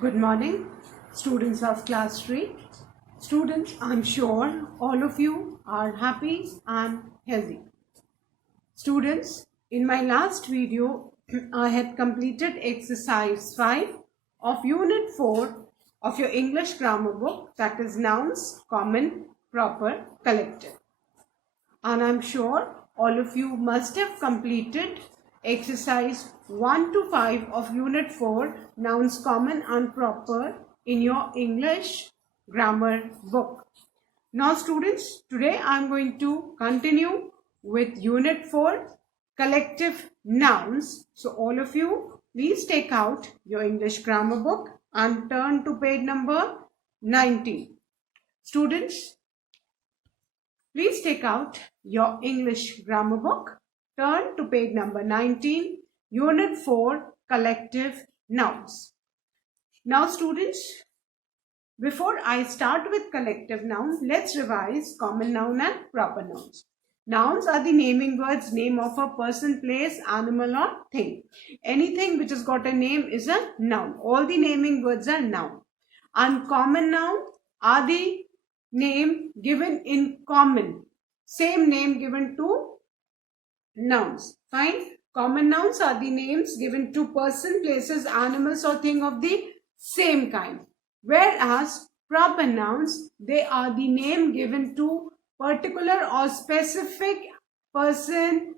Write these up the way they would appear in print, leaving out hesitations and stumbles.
Good morning, students of class 3. Students, I'm sure all of you are happy and healthy. Students, in my last video, I had completed exercise 5 of unit 4 of your English grammar book, that is nouns, common, proper, collective. And I'm sure all of you must have completed exercise 1 to 5 of unit 4, nouns common and proper, in your English grammar book. Now students, today I'm going to continue with unit 4, collective nouns. So all of you, please take out your English grammar book and turn to page number 19. Students, please take out your English grammar book, turn to page number 19, unit 4, collective nouns. Now students, before I start with collective nouns, let's revise common noun and proper nouns. Nouns are the naming words, name of a person, place, animal or thing. Anything which has got a name is a noun. All the naming words are noun. And common noun are the name given in common. Same name given to nouns. Fine. Common nouns are the names given to person, places, animals or thing of the same kind. Whereas proper nouns, they are the name given to particular or specific person,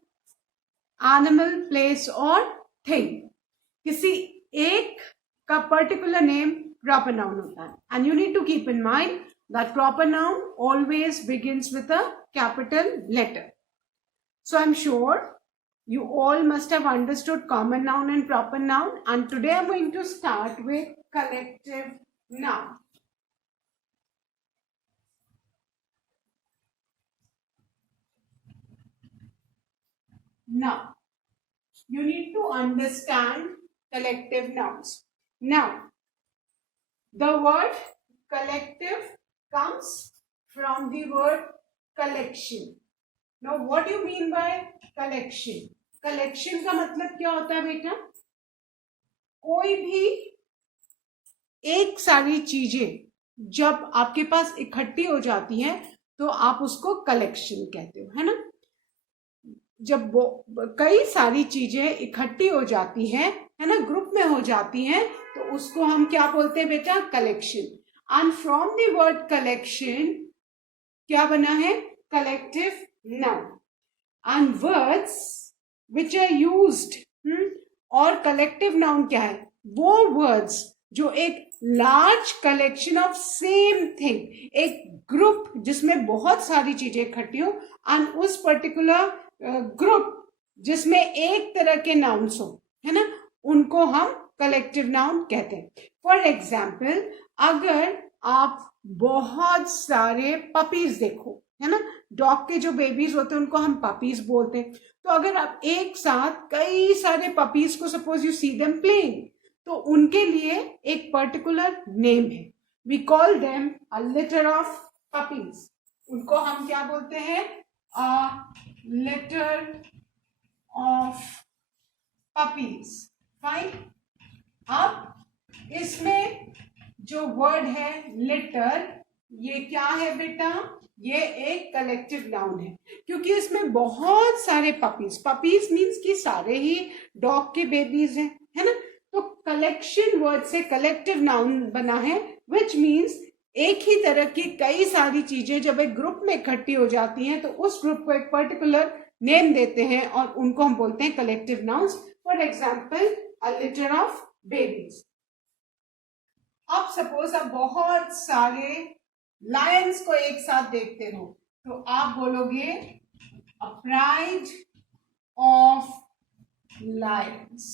animal, place or thing. किसी एक का particular name proper noun होता है. And you need to keep in mind that proper noun always begins with a capital letter. So I'm sure you all must have understood common noun and proper noun, and today I'm going to start with collective noun. Now, you need to understand collective nouns. Now, the word collective comes from the word collection. Now, what do you mean by collection? Collection का मतलब क्या होता है बेटा? कोई भी एक सारी चीजें जब आपके पास इकट्ठी हो जाती हैं तो आप उसको कलेक्शन कहते हो, है ना? जब कई सारी चीजें इकट्ठी हो जाती हैं, है ना, ग्रुप में हो जाती हैं, तो उसको हम क्या बोलते हैं बेटा? Collection. And from the word collection क्या बना है? Collective noun. And words which are used और collective noun क्या है? वो words जो एक large collection of same thing, एक group जिसमें बहुत सारी चीजें इकट्ठी हो, and उस particular group जिसमें एक तरह के nouns हो, है ना, उनको हम collective noun कहते हैं. For example, अगर आप बहुत सारे puppies देखो, है ना, डॉग के जो बेबीज होते हैं उनको हम पपीज बोलते हैं. तो अगर आप एक साथ कई सारे पपीज को suppose you see them playing, तो उनके लिए एक पर्टिकुलर नेम है. We call them a litter of puppies. उनको हम क्या बोलते हैं? A litter of puppies. Fine. अब इसमें जो वर्ड है लिटर, ये क्या है बेटा? ये एक कलेक्टिव नाउन है क्योंकि इसमें बहुत सारे पपीज, पपीज मीन्स कि सारे ही डॉग के बेबीज हैं, है ना. तो कलेक्शन वर्ड से कलेक्टिव नाउन बना है, विच मीन्स एक ही तरह की कई सारी चीजें जब एक ग्रुप में इकट्ठी हो जाती हैं तो उस ग्रुप को एक पर्टिकुलर नेम देते हैं और उनको हम बोलते हैं collective nouns. For example, a litter of babies. अब सपोज आप बहुत सारे लायंस को एक साथ देखते हो तो आप बोलोगे अ प्राइड ऑफ लायंस,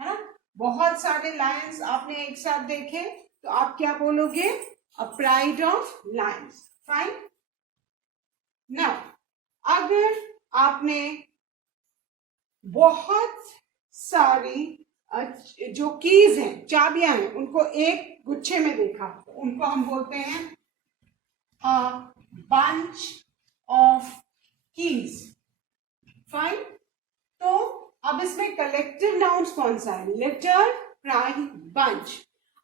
है ना. बहुत सारे लायंस आपने एक साथ देखे तो आप क्या बोलोगे? A pride of Lions. Fine. Now अगर आपने बहुत सारी जो कीज हैं, चाबियां हैं, उनको एक गुच्छे में देखा तो उनको हम बोलते हैं a bunch of keys. Fine. तो अब इसमें कलेक्टिव नाउन्स कौन सा है? Litre, pride, bunch.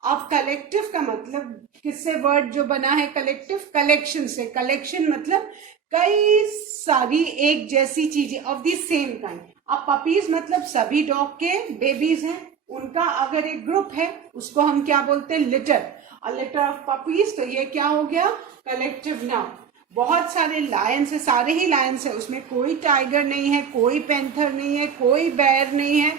अब कलेक्टिव का मतलब किससे वर्ड जो बना है कलेक्टिव, कलेक्शन से। कलेक्शन मतलब कई सारी एक जैसी चीजें ऑफ द सेम काइंड। अब पपीज मतलब सभी डॉग के बेबीज हैं, उनका अगर एक ग्रुप है उसको हम क्या बोलते हैं, litre. A litter of puppies, तो ये क्या हो गया, कलेक्टिव नाउन। बहुत सारे लायंस है, सारे ही लायंस है, उसमें कोई टाइगर नहीं है, कोई पैंथर नहीं है, कोई बेयर नहीं है,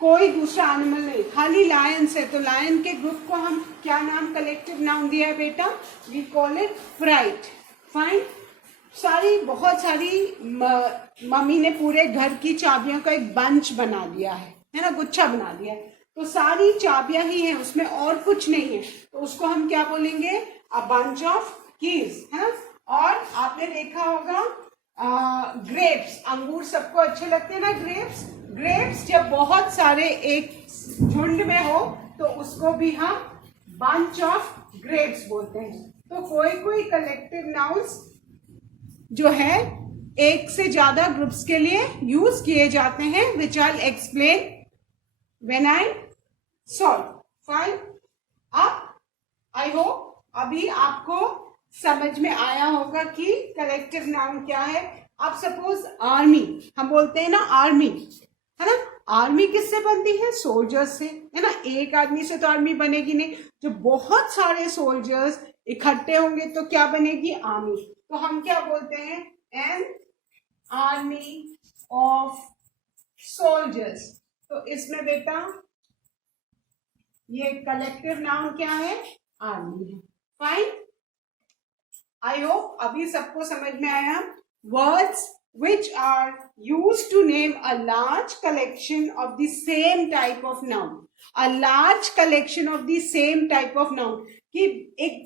कोई दूसरा एनिमल नहीं, खाली लायंस है। तो लायन के ग्रुप को हम क्या नाम कलेक्टिव नाउन दिया है बेटा, we call it pride. Fine. सारी बहुत सारी मम्मी ने पूरे घर की चाबियों का एक बंच बना दिया है ना, गुच्छा बना दिया है, तो सारी चाबियां ही हैं उसमें और कुछ नहीं है, तो उसको हम क्या बोलेंगे, अ बंच ऑफ कीज, है ना। और आपने देखा होगा ग्रेप्स, अंगूर सबको अच्छे लगते हैं ना, ग्रेप्स। ग्रेप्स जब बहुत सारे एक झुंड में हो तो उसको भी हम बंच ऑफ ग्रेप्स बोलते हैं। तो कोई कोई कलेक्टिव नाउन्स जो है एक से ज्यादा ग्रुप्स के लिए यूज किए जाते हैं, which I explain when I solve. Fine. अब आई होप अभी आपको समझ में आया होगा कि कलेक्टिव नाउन क्या है। अब सपोज आर्मी, हम बोलते हैं ना आर्मी, है ना, आर्मी किससे बनती है, सोल्जर्स से, है ना। एक आदमी से तो आर्मी बनेगी नहीं, जो बहुत सारे सोल्जर्स इकट्ठे होंगे तो क्या बनेगी, आर्मी। तो हम क्या बोलते हैं, एन आर्मी ऑफ सोल्जर्स। तो इसमें बेटा ये कलेक्टिव नाउन क्या है, आर्मी है। फाइन। आई होप अभी सबको समझ में आया। Words which are used to name a large collection of the same type of noun, a large collection of the same type of noun, कि एक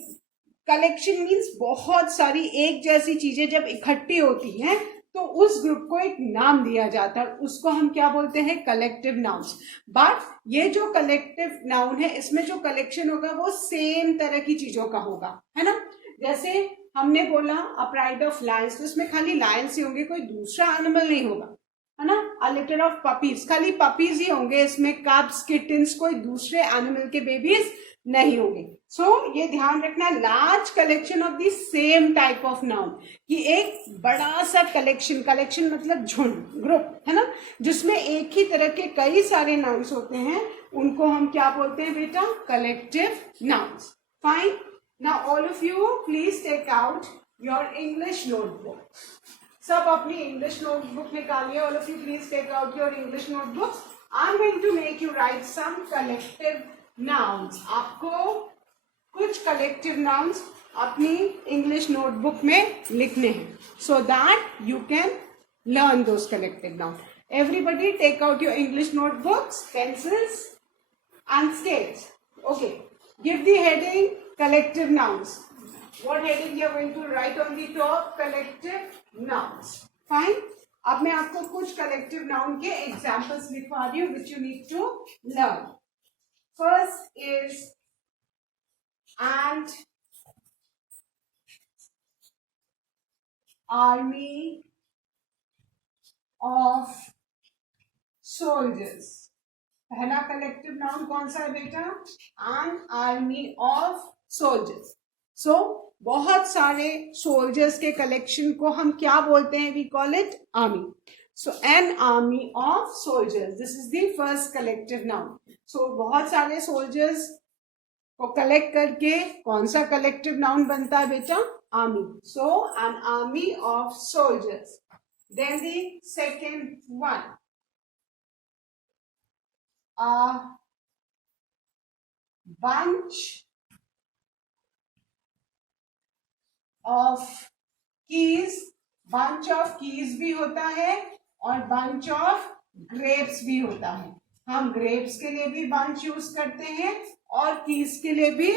कलेक्शन मीन्स बहुत सारी एक जैसी चीजें जब इकट्ठी होती हैं तो उस ग्रुप को एक नाम दिया जाता है, उसको हम क्या बोलते हैं, कलेक्टिव नाउन्स। बट ये जो कलेक्टिव नाउन है इसमें जो कलेक्शन होगा वो सेम तरह की चीजों का होगा, है ना। जैसे हमने बोला अ प्राइड ऑफ लायंस, तो इसमें खाली लायंस ही होंगे, कोई दूसरा एनिमल नहीं होगा, है ना। अ लिटर ऑफ पपीज, खाली पपीज ही होंगे, इसमें कब्स किटन्स कोई दूसरे एनिमल के बेबीज नहीं होंगे। सो ये ध्यान रखना, large collection of the same type of noun, कि एक बड़ा सा कलेक्शन, कलेक्शन मतलब झुंड, ग्रुप, है ना, जिसमें एक ही तरह के कई सारे नाउन्स होते हैं, उनको हम क्या बोलते हैं बेटा, collective nouns. Fine. Now all of you please take out your English notebook. सब अपनी English notebook निकालिए. All of you please take out your English notebooks. I'm going to make you write some collective nouns. आपको कुछ collective nouns अपनी English notebook में लिखने हैं, so that you can learn those collective nouns. Everybody take out your English notebooks, pencils and skates. Okay. Give the heading collective nouns. What heading you are going to write on the top? Collective nouns. Fine. अब मैं आपको कुछ collective noun के examples लिखवा रही हूँ which you need to learn. First is ant, army of soldiers. पहला collective noun कौन सा है बेटा, एन आर्मी ऑफ सोल्जर्स। सो बहुत सारे सोल्जर्स के कलेक्शन को हम क्या बोलते हैं, we call it army. So an army of soldiers, this is the first collective noun. So बहुत सारे सोल्जर्स को कलेक्ट करके कौन सा कलेक्टिव नाउन बनता है बेटा, army. So an army of soldiers. Then the second one, a bunch of keys, bunch of keys भी होता है और bunch of grapes भी होता है। हम grapes के लिए भी bunch यूज करते हैं और keys के लिए भी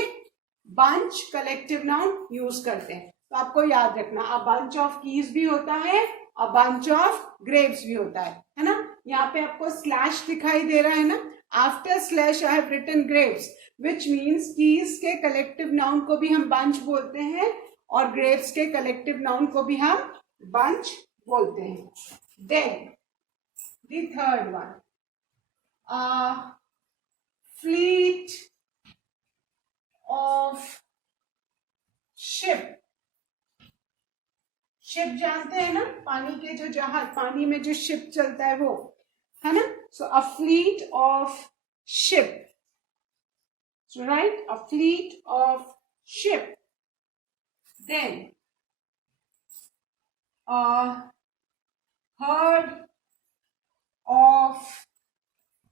bunch collective noun यूज करते हैं। तो आपको याद रखना, a bunch of keys भी होता है, a bunch of grapes भी होता है ना। यहाँ पे आपको स्लैश दिखाई दे रहा है ना, after slash I have written grapes, which means keys के कलेक्टिव नाउन को भी हम बंच बोलते हैं और ग्रेप्स के कलेक्टिव नाउन को भी हम बंच बोलते हैं। Then the third one, fleet ship जानते हैं ना, पानी के जो जहाज, पानी में जो शिप चलता है वो, है ना. So a fleet of ship. So write a fleet of ship. Then a herd of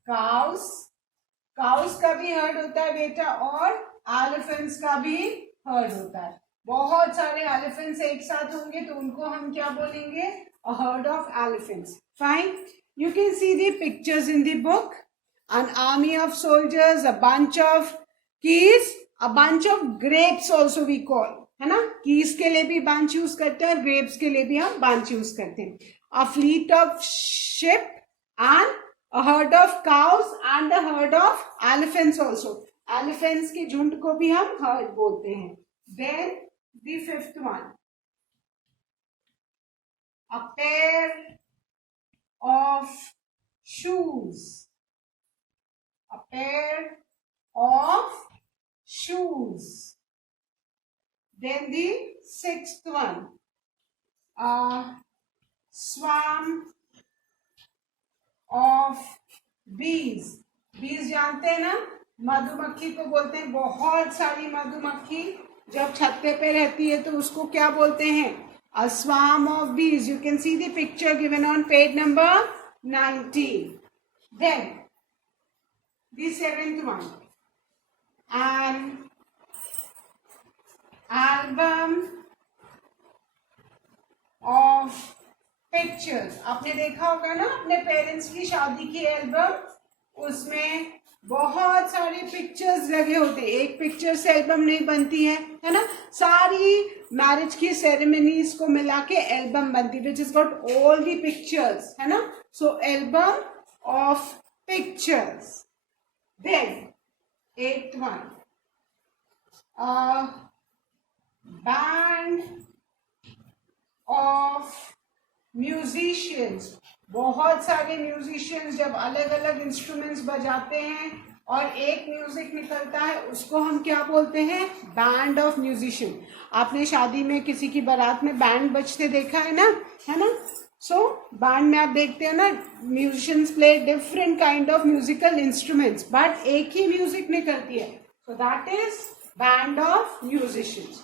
cows. Cows का भी herd होता है बेटा, और elephants का भी herd होता है. बहुत सारे elephants एक साथ होंगे तो उनको हम क्या बोलेंगे? A herd of elephants. Fine. You can see the pictures in the book. An army of soldiers, a bunch of keys, a bunch of grapes also we call, है ना. keys के लिए भी bunch यूज करते हैं और grapes के लिए भी हम bunch यूज करते हैं. a fleet of ship and a herd of cows and a herd of elephants also. elephants के झुंड को भी हम herd बोलते हैं. then the fifth one, a pair of shoes. a pair of shoes. Then the sixth one, a swarm of bees. bees जानते हैं ना, मधुमक्खी को बोलते हैं. बहुत सारी मधुमक्खी जब छत्ते पे रहती है तो उसको क्या बोलते हैं? a swarm of bees. You can see the picture given on page number 19. Then the seventh one, an album of pictures. आपने देखा होगा ना अपने पेरेंट्स की शादी की एल्बम, उसमें बहुत सारे पिक्चर्स लगे होते हैं. एक पिक्चर से एल्बम नहीं बनती है ना. सारी मैरिज की सेरेमनीज को मिला के एल्बम बनती है, which is got all the pictures, है ना. So album of pictures. Then, eighth one, a band of musicians. बहुत सारे म्यूजिशियंस जब अलग अलग इंस्ट्रूमेंट्स बजाते हैं और एक म्यूजिक निकलता है, उसको हम क्या बोलते हैं? Band of musician. आपने शादी में किसी की बारात में बैंड बजते देखा है ना, है ना. सो बैंड में आप देखते हो ना, musicians play different kind of musical instruments, but एक ही म्यूजिक निकलती है. So that is band of musicians.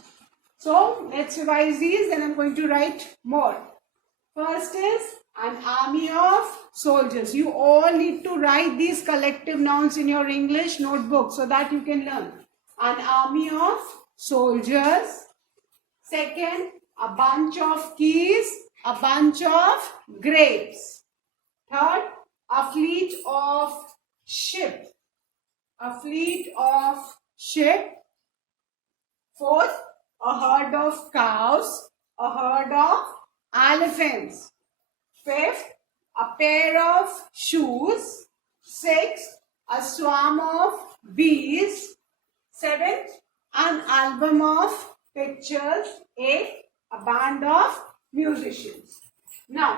So let's revise these, then I am going to write more. First is an army of soldiers. You all need to write these collective nouns in your English notebook so that you can learn. An army of soldiers. Second, a bunch of keys, a bunch of grapes. Third, a fleet of ship. A fleet of ship. Fourth, a herd of cows, a herd of elephants. Fifth, a pair of shoes. Sixth, a swarm of bees. Seventh, an album of pictures. Eighth, a band of musicians. Now,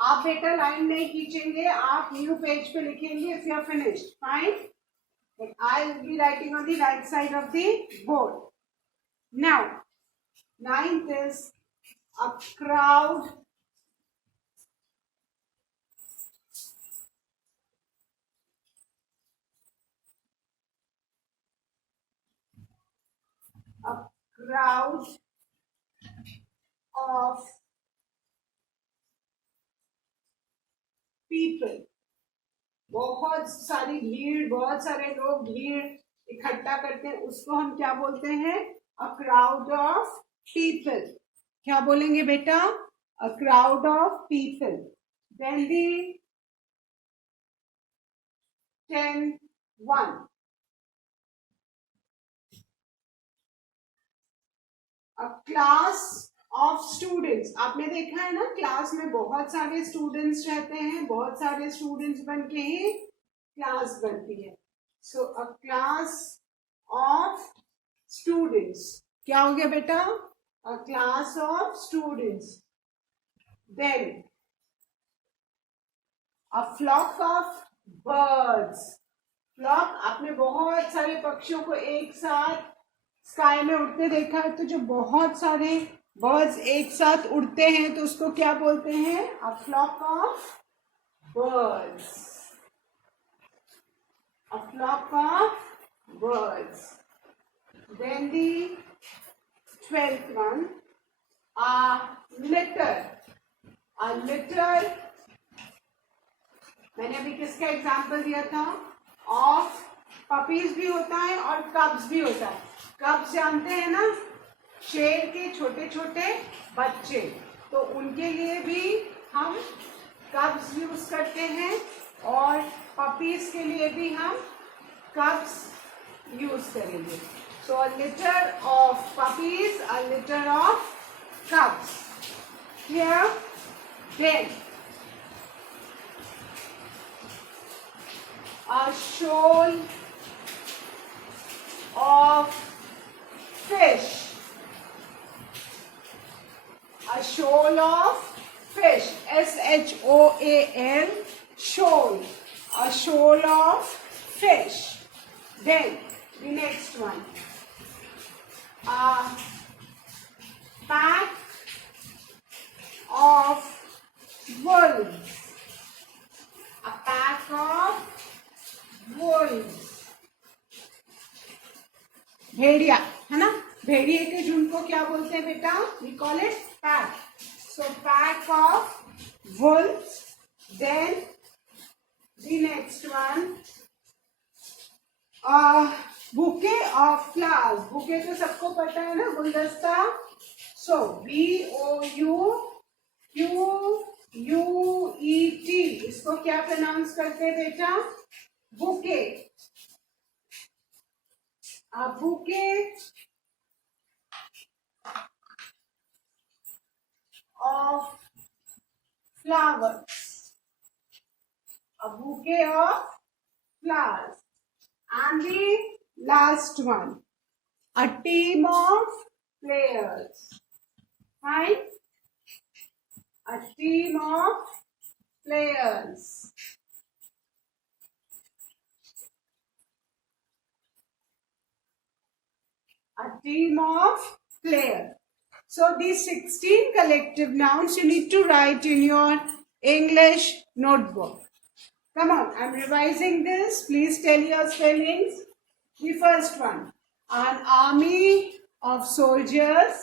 आप बेटा line नहीं खींचेंगे, आप new page पे लिखेंगे if you are finished. Fine. But I will be writing on the right side of the board. Now, ninth is a crowd of people. बहुत सारी भीड़, बहुत सारे लोग भीड़ इकट्ठा करते हैं, उसको हम क्या बोलते हैं? A crowd of people. क्या बोलेंगे बेटा? A crowd of people. Then the 10th, a class of students. आपने देखा है ना, क्लास में बहुत सारे स्टूडेंट्स रहते हैं, बहुत सारे स्टूडेंट्स बन के ही क्लास बनती है. So a class of students. क्या हो गया बेटा? A class of students. Then a flock of birds. Flock, आपने बहुत सारे पक्षियों को एक साथ स्काई में उड़ते देखा है, तो जो बहुत सारे बर्ड्स एक साथ उड़ते हैं तो उसको क्या बोलते हैं? A flock of birds. A flock of birds. Then the 12th one, a litter. A litter, मैंने अभी किसका एग्जाम्पल दिया था? ऑफ पपीज भी होता है और कब्स भी होता है. कब्स जानते हैं ना, शेर के छोटे छोटे बच्चे, तो उनके लिए भी हम कब्स यूज करते हैं और पपीज के लिए भी हम कब्स यूज करेंगे. So a litter of puppies, a litter of cubs. Here, then a shoal of fish. A shoal of fish. S-H-O-A-L. Shoal. A shoal of fish. Then the next one. A pack of wolves. A pack of wolves. भेड़िया है ना, भेड़िए के झुंड को क्या बोलते हैं बेटा? We call it pack. So pack of wolves. Then the next one. Bouquet of flowers. Bouquet तो सबको पता है ना, गुलदस्ता. सो BOUQUET, इसको क्या प्रोनाउंस करते हैं बेटा? Bouquet. A bouquet of flowers. A bouquet of flowers. And the last one, a team of players. Fine? A team of players. A team of players. So these 16 collective nouns you need to write in your English notebook. Come on, I'm revising this. Please tell your spellings. The first one, an army of soldiers.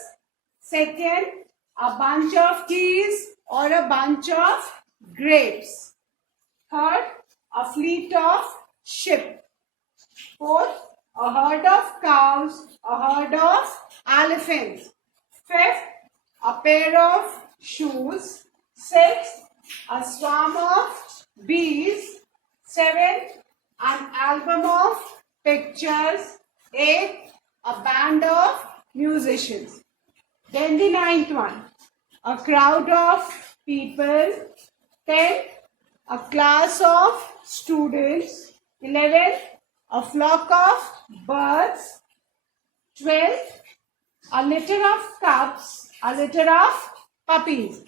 Second, a bunch of keys or a bunch of grapes. Third, a fleet of ship. Fourth, a herd of cows, a herd of elephants. Fifth, a pair of shoes. Sixth, a swarm of bees. Seventh, an album of pictures. Eighth, a band of musicians. Then the ninth one, a crowd of people. 10th, a class of students. 11th, a flock of birds. 12th, a litter of cubs, a litter of puppies.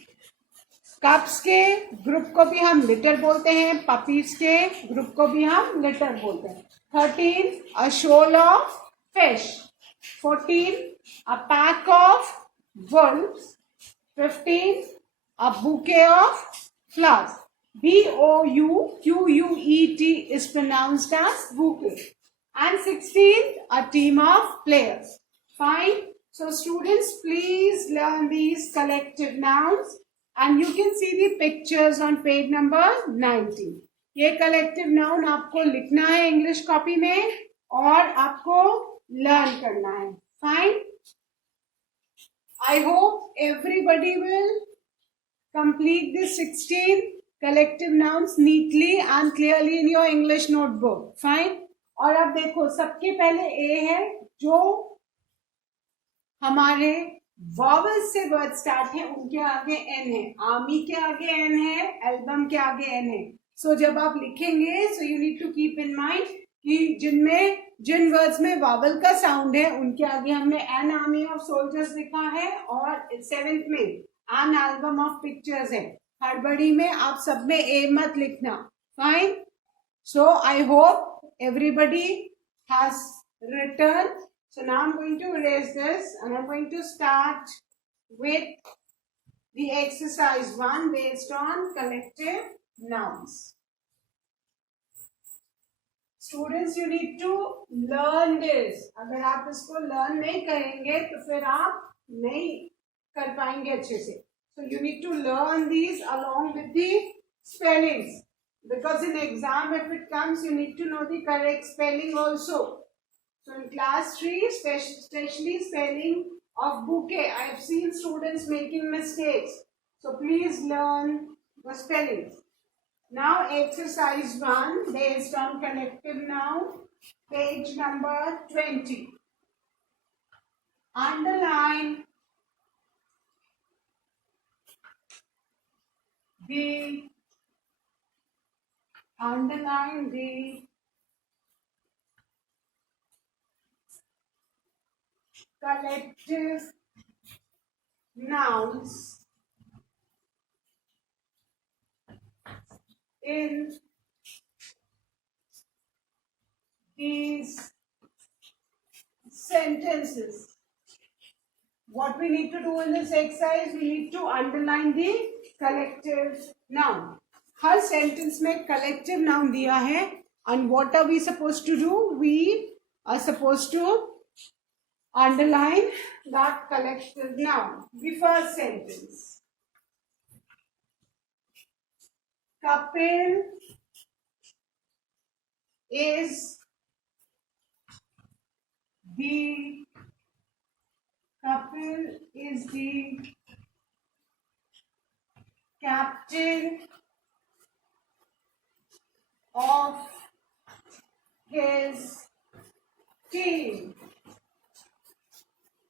Cups के group को भी हम litre बोलते हैं, puppies के group को भी हम लिटर बोलते हैं. 13, a shoal of fish. 14, a pack of wolves. 15, a bouquet of flowers. BOUQUET is pronounced as bouquet. And 16, a team of players. Fine. So students, please learn these collective nouns. And you can see the pictures on page number 19. ये collective noun आपको लिखना है English copy में और आपको learn करना है. Fine. I hope everybody will complete the 16 collective nouns neatly and clearly in your English notebook. Fine. और अब देखो, सबके पहले A है, जो हमारे वॉवल से वर्ड स्टार्ट है, उनके आगे एन है. आर्मी के आगे एन है, एल्बम के आगे एन है. सो जब आप लिखेंगे, so you need to keep in mind कि जिन वर्ड्स में वॉवल का साउंड है उनके आगे हमने एन आर्मी ऑफ सोल्जर्स लिखा है और 7th में एन एल्बम ऑफ पिक्चर्स है. हड़बड़ी में आप सब में ए मत लिखना. Fine. So I hope everybody has written. So now I'm going to erase this and I'm going to start with the exercise 1 based on collective nouns. Students, you need to learn this. अगर आप इसको learn नहीं करेंगे तो फिर आप नहीं कर पाएंगे अच्छे से. So you need to learn these along with the spellings. Because in exam, if it comes, you need to know the correct spelling also. So in class 3, especially spelling of bouquet, I have seen students making mistakes. So please learn the spellings. Now exercise 1 based on collective noun, page number 20. Underline the collective nouns in these sentences. What we need to do in this exercise, we need to underline the collective noun. Her sentence में collective noun दिया है, and what are we supposed to do? We are supposed to underline that collective noun. The first sentence. Kapil is the captain of his team.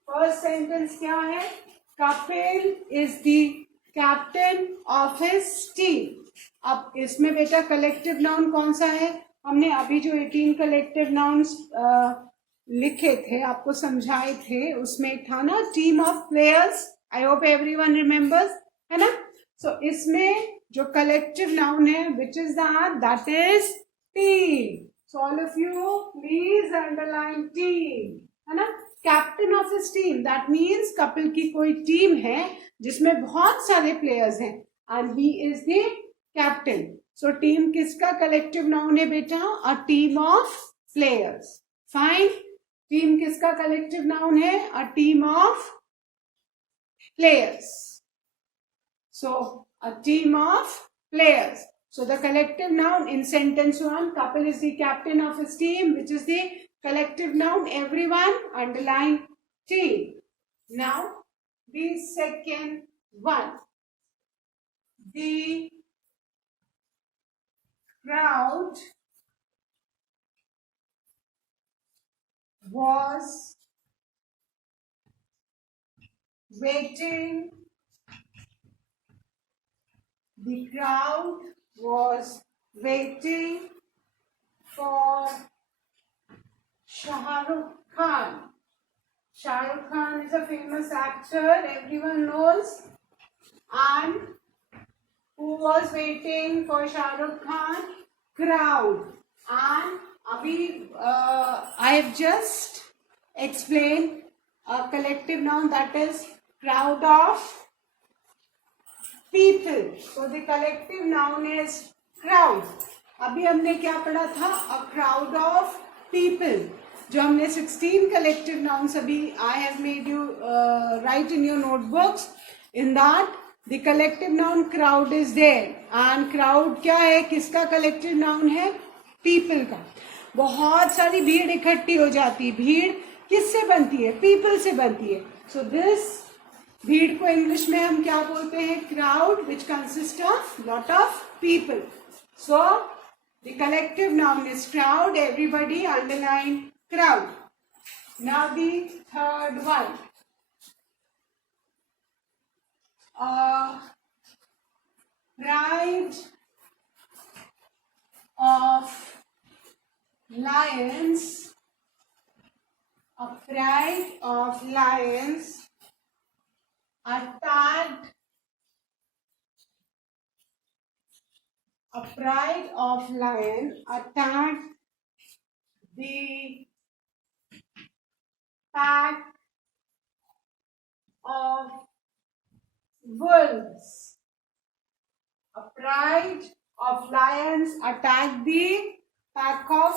First sentence क्या है? Kapil is the captain of his team. अब इसमें बेटा collective noun कौन सा है? हमने अभी जो 18 कलेक्टिव नाउन्स लिखे थे, आपको समझाए थे, उसमें था ना team of players. I hope everyone remembers, है ना? सो इसमें जो कलेक्टिव नाउन है, which is that is team. So all of you please underline team, है ना? Captain of his team, that means Kapil की कोई टीम है जिसमें बहुत सारे प्लेयर्स हैं and he is the captain. So team किसका कलेक्टिव नाउन है बेटा? A team of players. Fine. Team किसका कलेक्टिव नाउन है? A team of players. So a team of players. So the collective noun in sentence 1, Kapil is the captain of his team, which is the collective noun. Everyone underline team. Now the second one. The crowd was waiting. The crowd was waiting for Shah Rukh Khan. Shah Rukh Khan is a famous actor, everyone knows. And who was waiting for Shah Rukh Khan? Crowd. And abhi I have just explained a collective noun, that is crowd of people. So the collective noun is crowd. अभी हमने क्या पढ़ा था? A crowd of people. जो हमने 16 collective nouns अभी I have made you write in your notebooks. In that the collective noun crowd is there. And crowd क्या है? किसका collective noun है? People का. बहुत सारी भीड़ इकट्ठी हो जाती है. भीड़ किससे बनती है? People से बनती है. So this भीड़ को इंग्लिश में हम क्या बोलते हैं? Crowd, which consist of lot of people. So the collective noun is crowd. Everybody underline crowd. Now the third one. Pride of Lions. A pride of lions attacked. A pride of lion attacked the pack of wolves. A pride of lions attacked the pack of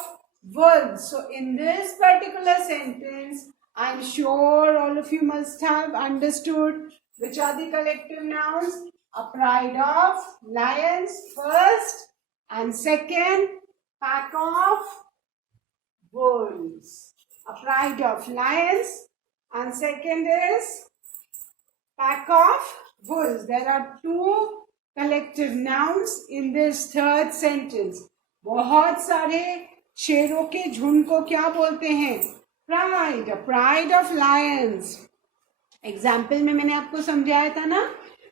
wolves. So in this particular sentence, I'm sure all of you must have understood which are the collective nouns. A pride of lions first, and second, pack of wolves. A pride of lions, and second is pack of wolves. There are two collective nouns in this third sentence. बहुत सारे शेरों के झुंड को क्या बोलते हैं? Pride. Pride of lions. Example में मैंने आपको समझाया था ना.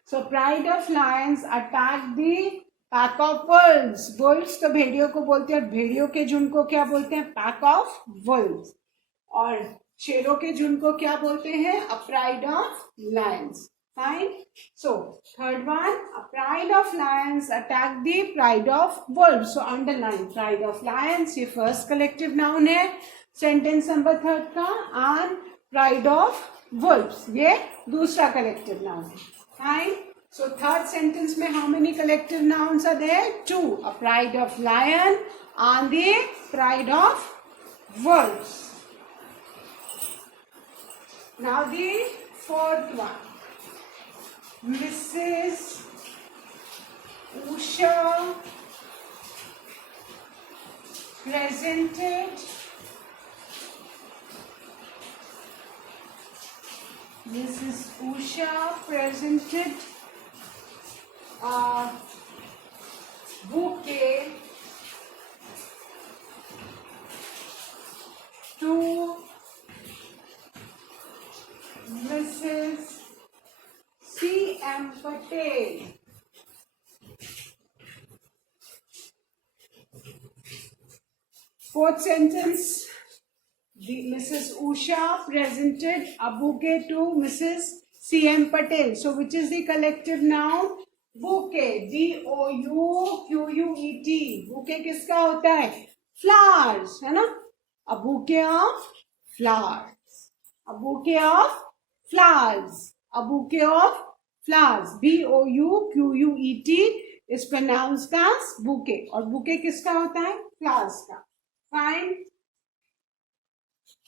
So pride of lions attack the pack of wolves. Wolves तो भेड़ियों को बोलते हैं, और भेड़ियों के झुंड को क्या बोलते हैं? Pack of Wolves. और शेरों के झुंड को क्या बोलते हैं? A pride of Lions. Fine. So third one, a pride of lions attack the pride of wolves. So underline pride of lions. ये first collective noun है sentence number third का. And pride of wolves ये दूसरा collective noun है. Fine. So third sentence में how many collective nouns are there? Two. A pride of lion and the pride of wolves. Now the fourth one. Mrs. Usha presented a bouquet to Mrs. C.M. Patel. Fourth sentence, Mrs. Usha presented a bouquet to Mrs. C.M. Patel. So which is the collective noun? Bouquet. B-O-U-Q-U-E-T. Bouquet किसका होता है? Flowers, है ना? A bouquet of flowers. A bouquet of flowers. A bouquet of flowers. B-O-U-Q-U-E-T is pronounced as bouquet. और bouquet किसका होता है? Flowers का. Fine.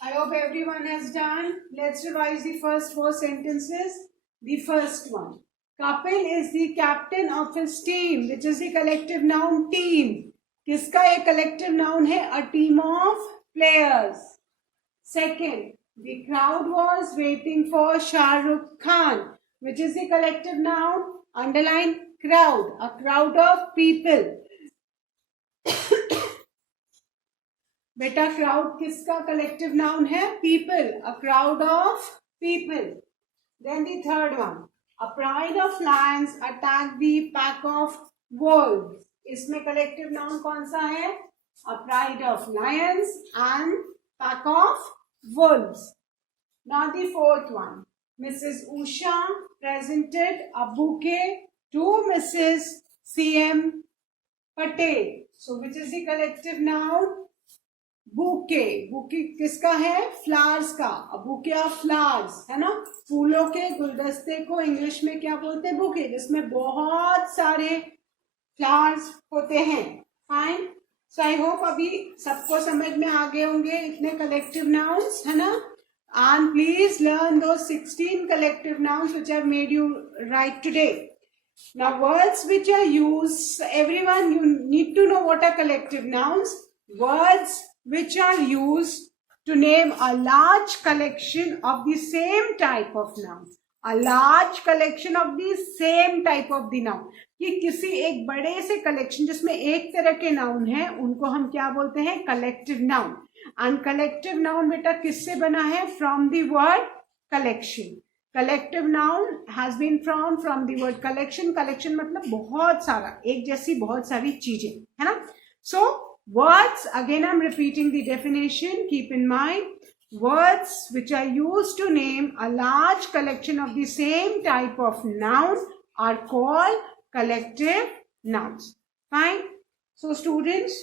I hope everyone has done. Let's revise the first four sentences. The first one. Kapil is the captain of his team, which is the collective noun team. किसका ये collective noun है? A team of players. Second, the crowd was waiting for Shah Rukh Khan, which is the collective noun. Underline crowd. A crowd of people. बेटा crowd किसका collective noun है? People. A crowd of people. Then the third one. A pride of lions attacked the pack of wolves. इसमें collective noun कौन सा है? A pride of lions and pack of wolves. Now the fourth one. Mrs. Usha presented a bouquet to Mrs. C.M. Patel. So which is the collective noun? Bouquet. Bouquet किसका है? Flowers का. A bouquet of flowers, है ना? फूलों के गुलदस्ते को English में क्या बोलते हैं? Bouquet. जिसमें बहुत सारे flowers होते हैं. Fine. So I hope अभी सबको समझ में आ गए होंगे इतने collective nouns, है ना? And please learn those 16 collective nouns which I've made you write today. Now words which are used, everyone you need to know what are collective nouns. Words which are used to name a large collection of the same type of noun. A large collection of the same type of the noun. कि किसी एक बड़े से collection जिसमें एक तरह के noun है उनको हम क्या बोलते हैं? Collective noun. And collective noun बेटा किससे बना है? From the word collection. Collective noun has been from the word collection. Collection मतलब बहुत सारा, एक जैसी बहुत सारी चीजें, है ना? सो words, again I'm repeating the definition. Keep in mind, words which are used to name a large collection of the same type of noun are called collective nouns. Fine. So students,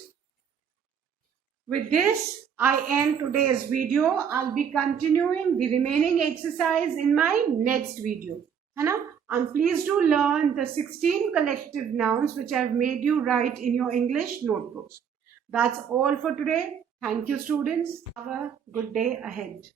with this I end today's video. I'll be continuing the remaining exercise in my next video. है ना? And please do learn the 16 collective nouns which I've made you write in your English notebooks. That's all for today. Thank you, students. Have a good day ahead.